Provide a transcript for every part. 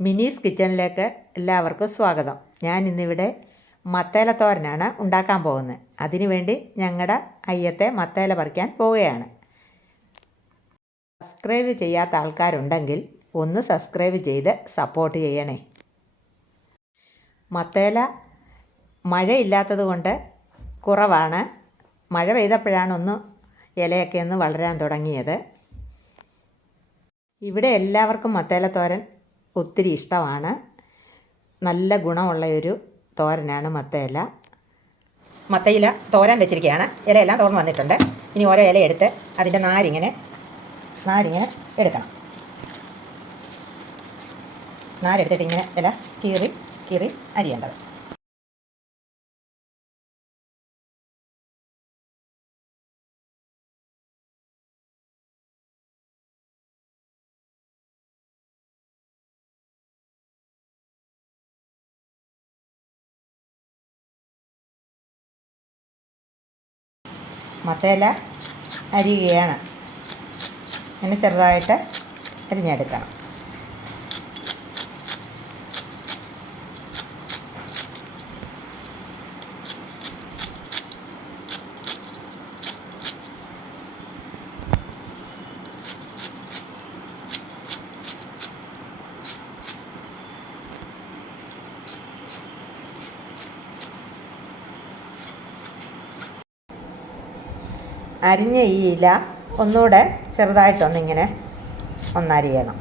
മിനീസ് കിച്ചണിലേക്ക് എല്ലാവർക്കും സ്വാഗതം. ഞാൻ ഇന്നിവിടെ മത്തേല തോരനാണ് ഉണ്ടാക്കാൻ പോകുന്നത്. അതിനുവേണ്ടി ഞങ്ങളുടെ അയ്യത്തെ മത്തേല പറിക്കാൻ പോവുകയാണ്. സബ്സ്ക്രൈബ് ചെയ്യാത്ത ആൾക്കാരുണ്ടെങ്കിൽ ഒന്ന് സബ്സ്ക്രൈബ് ചെയ്ത് സപ്പോർട്ട് ചെയ്യണേ. മത്തേല മഴയില്ലാത്തത് കൊണ്ട് കുറവാണ്. മഴ പെയ്തപ്പോഴാണ് ഒന്ന് ഇലയൊക്കെ ഒന്ന് വളരാൻ തുടങ്ങിയത്. ഇവിടെ എല്ലാവർക്കും മത്തേലത്തോരൻ ഒത്തിരി ഇഷ്ടമാണ്. നല്ല ഗുണമുള്ള ഒരു തോരനാണ് മത്തയില. മത്തയില തോരൻ വെച്ചിരിക്കുകയാണ്. ഇലയെല്ലാം തോർന്ന് വന്നിട്ടുണ്ട്. ഇനി ഓരോ ഇല എടുത്ത് അതിന്റെ നാരിങ്ങനെ നാരിങ്ങനെ എടുക്കണം. നാരെടുത്തിട്ട് ഇങ്ങനെ ഇല കീറി കീറി അരിയേണ്ടത്. മത്തയില അരിയുകയാണ്. അങ്ങനെ ചെറുതായിട്ട് അരിഞ്ഞെടുക്കണം. അരിഞ്ഞ ഈ ഇല ഒന്നുകൂടെ ചെറുതായിട്ടൊന്നിങ്ങനെ ഒന്നരിയണം.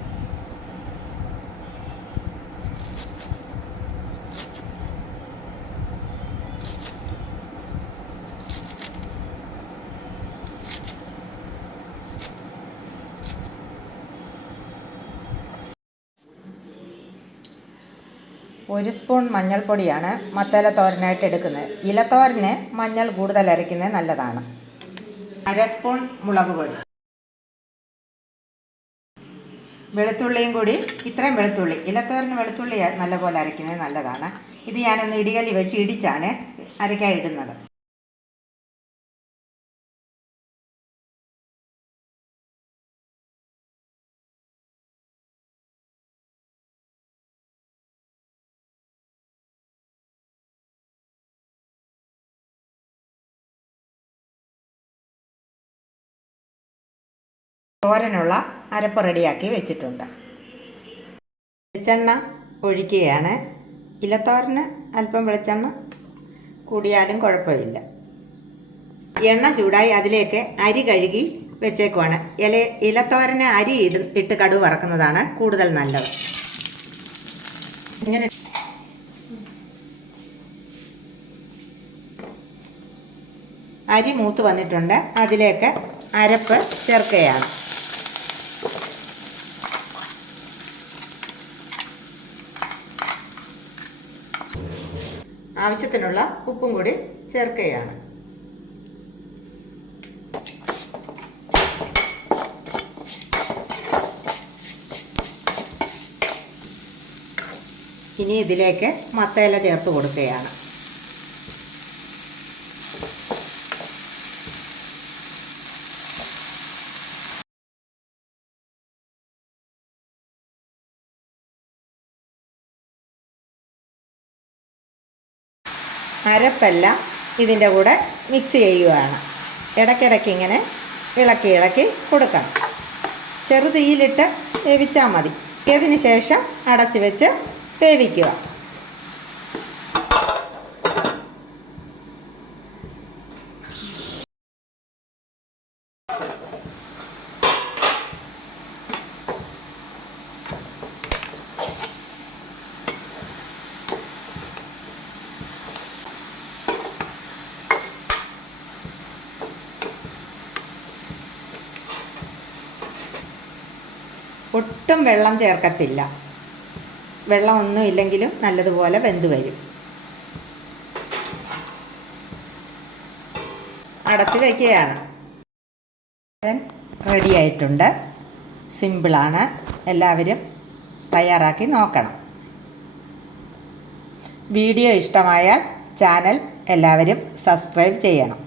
ഒരു സ്പൂൺ മഞ്ഞൾപ്പൊടിയാണ് മത്തല തോരനായിട്ട് എടുക്കുന്നത്. ഇലത്തോരന് മഞ്ഞൾ കൂടുതൽ അരയ്ക്കുന്നത് നല്ലതാണ്. അര സ്പൂൺ മുളക് പൊടി. വെളുത്തുള്ളിയും കൂടി ഇത്രയും വെളുത്തുള്ളി. ഇലത്തോരന് വെളുത്തുള്ളി നല്ലപോലെ അരയ്ക്കുന്നത് നല്ലതാണ്. ഇത് ഞാനൊന്ന് ഇടികല്ലി വെച്ച് ഇടിച്ചാണ് അരയ്ക്കാൻ ഇടുന്നത്. തോരനുള്ള അരപ്പ് റെഡിയാക്കി വെച്ചിട്ടുണ്ട്. വെളിച്ചെണ്ണ ഒഴിക്കുകയാണ്. ഇലത്തോരന് അല്പം വെളിച്ചെണ്ണ കൂടിയാലും കുഴപ്പമില്ല. എണ്ണ ചൂടായി അതിലേക്ക് അരി കഴുകി വെച്ചേക്കുവാണ്. ഇല ഇലത്തോരന് അരി ഇട് ഇട്ട് കടുവ് വറക്കുന്നതാണ് കൂടുതൽ നല്ലത്. ഇങ്ങനെ അരി മൂത്ത് വന്നിട്ടുണ്ട്. അതിലേക്ക് അരപ്പ് ചേർക്കുകയാണ്. ആവശ്യത്തിനുള്ള ഉപ്പും കൂടി ചേർക്കുകയാണ്. ഇനി ഇതിലേക്ക് മത്തയില ചേർത്ത് കൊടുക്കുകയാണ്. അരപ്പെല്ലാം ഇതിന്റെ കൂടെ മിക്സ് ചെയ്യുകയാണ് ഇടയ്ക്കിടയ്ക്ക് ഇങ്ങനെ ഇളക്കി ഇളക്കി കൊടുക്കണം. ചെറുതീയിലിട്ട് വേവിച്ചാൽ മതി. ഇതിന് ശേഷം അടച്ചു വെച്ച് വേവിക്കുക. ഒട്ടും വെള്ളം ചേർക്കത്തില്ല. വെള്ളമൊന്നും ഇല്ലെങ്കിലും നല്ലതുപോലെ വെന്ത് വരും. അടച്ച് വയ്ക്കുകയാണ് റെഡി ആയിട്ടുണ്ട്. സിമ്പിളാണ് എല്ലാവരും തയ്യാറാക്കി നോക്കണം. വീഡിയോ ഇഷ്ടമായാൽ ചാനൽ എല്ലാവരും സബ്സ്ക്രൈബ് ചെയ്യണം.